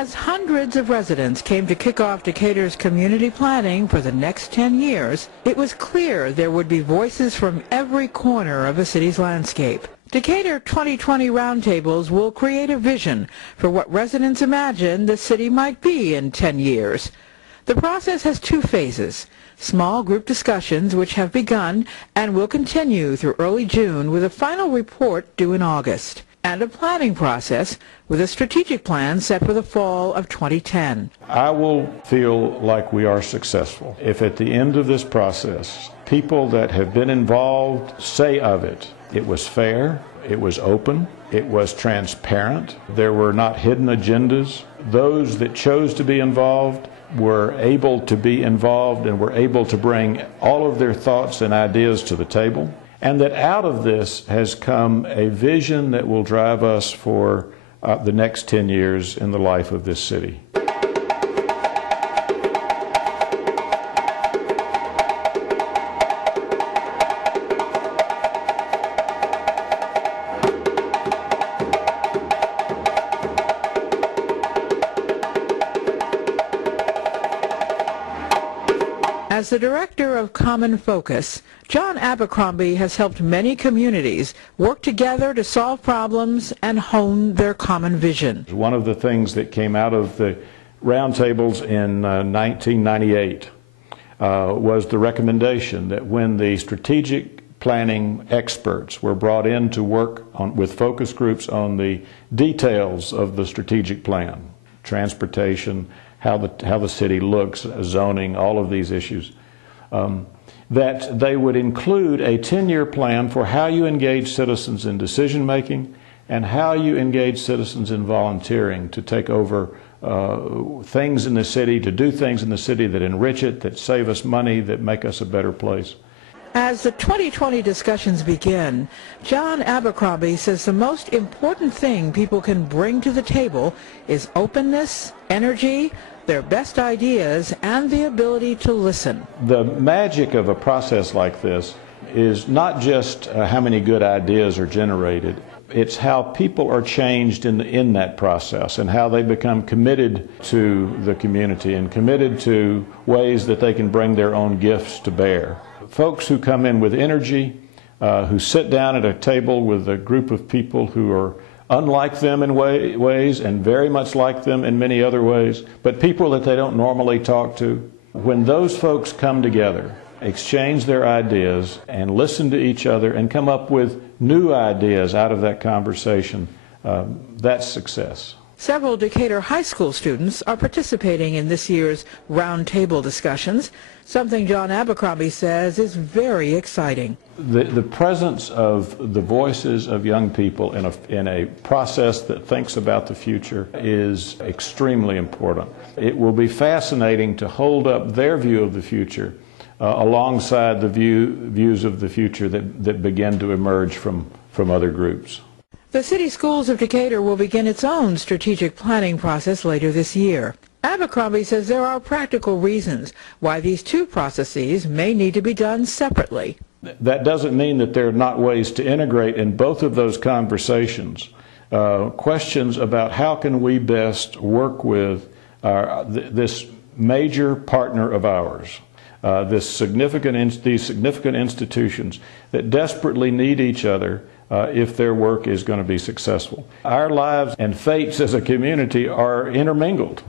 As hundreds of residents came to kick off Decatur's community planning for the next 10 years, it was clear there would be voices from every corner of the city's landscape. Decatur 2020 Round Tables will create a vision for what residents imagine the city might be in 10 years. The process has two phases: small group discussions, which have begun and will continue through early June with a final report due in August, and a planning process with a strategic plan set for the fall of 2010. I will feel like we are successful if at the end of this process, people that have been involved say of it, it was fair, it was open, it was transparent, there were not hidden agendas. Those that chose to be involved were able to be involved and were able to bring all of their thoughts and ideas to the table. And that out of this has come a vision that will drive us for the next 10 years in the life of this city. As the director of Common Focus, John Abercrombie has helped many communities work together to solve problems and hone their common vision. One of the things that came out of the roundtables in 1998 was the recommendation that when the strategic planning experts were brought in to work with focus groups on the details of the strategic plan, transportation, how the city looks, zoning, all of these issues, that they would include a 10-year plan for how you engage citizens in decision-making and how you engage citizens in volunteering to take over things in the city, to do things in the city that enrich it, that save us money, that make us a better place. As the 2020 discussions begin, John Abercrombie says the most important thing people can bring to the table is openness, energy, their best ideas, and the ability to listen. The magic of a process like this is not just how many good ideas are generated, it's how people are changed in that process and how they become committed to the community and committed to ways that they can bring their own gifts to bear. Folks who come in with energy, who sit down at a table with a group of people who are unlike them in ways and very much like them in many other ways, but people that they don't normally talk to. When those folks come together, exchange their ideas and listen to each other and come up with new ideas out of that conversation, that's success. Several Decatur high school students are participating in this year's roundtable discussions, something John Abercrombie says is very exciting. The presence of the voices of young people in a process that thinks about the future is extremely important. It will be fascinating to hold up their view of the future alongside the views of the future that begin to emerge from other groups. The City Schools of Decatur will begin its own strategic planning process later this year. Abercrombie says there are practical reasons why these two processes may need to be done separately. That doesn't mean that there are not ways to integrate in both of those conversations questions about how can we best work with this major partner of ours, these significant institutions that desperately need each other if their work is going to be successful. Our lives and fates as a community are intermingled.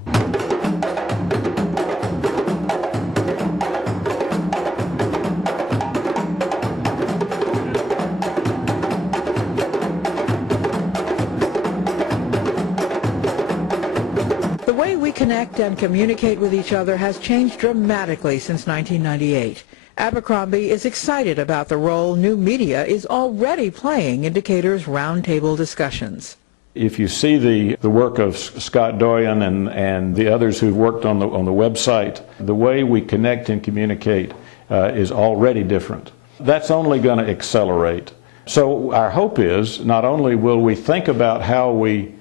The way we connect and communicate with each other has changed dramatically since 1998. Abercrombie is excited about the role new media is already playing in Decatur's roundtable discussions. If you see the work of Scott Doyen and the others who've worked on the website, the way we connect and communicate is already different. That's only going to accelerate. So our hope is not only will we think about how we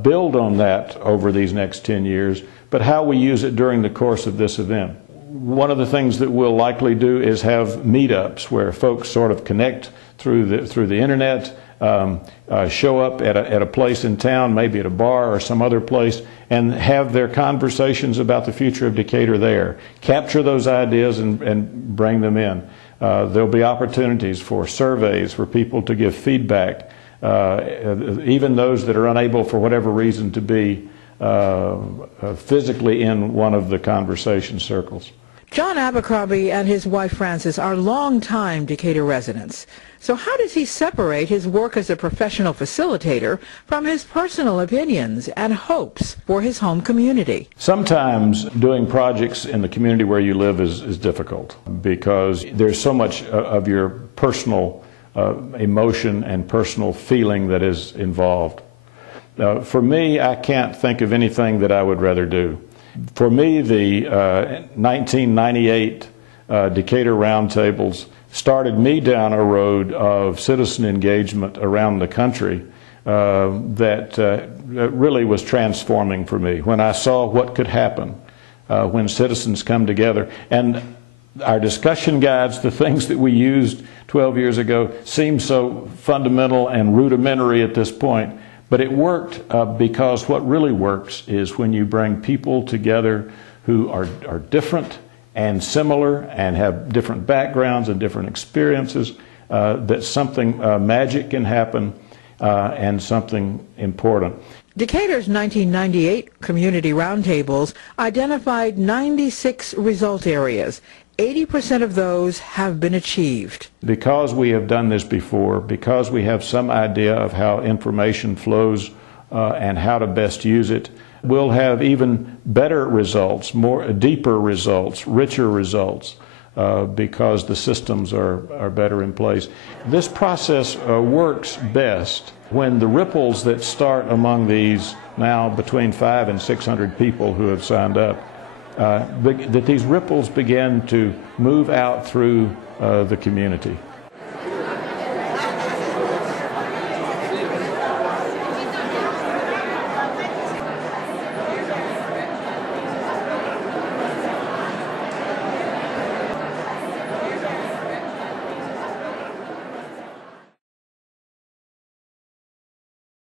build on that over these next 10 years, but how we use it during the course of this event. One of the things that we'll likely do is have meetups where folks sort of connect through the internet show up at a place in town, maybe at a bar or some other place, and have their conversations about the future of Decatur there. Capture those ideas and bring them in. There'll be opportunities for surveys, for people to give feedback, even those that are unable for whatever reason to be physically in one of the conversation circles. John Abercrombie and his wife Frances are longtime Decatur residents. So how does he separate his work as a professional facilitator from his personal opinions and hopes for his home community? Sometimes doing projects in the community where you live is difficult because there's so much of your personal emotion and personal feeling that is involved. For me, I can't think of anything that I would rather do. For me, the 1998 Decatur Round Tables started me down a road of citizen engagement around the country that really was transforming for me when I saw what could happen when citizens come together. And our discussion guides, the things that we used 12 years ago, seem so fundamental and rudimentary at this point. But it worked because what really works is when you bring people together who are different and similar and have different backgrounds and different experiences, that something magic can happen and something important. Decatur's 1998 Community Roundtables identified 96 result areas. 80% of those have been achieved. Because we have done this before, because we have some idea of how information flows and how to best use it, we'll have even better results, deeper results, richer results, because the systems are better in place. This process works best when the ripples that start among these now between 500 and 600 people who have signed up, that these ripples begin to move out through the community.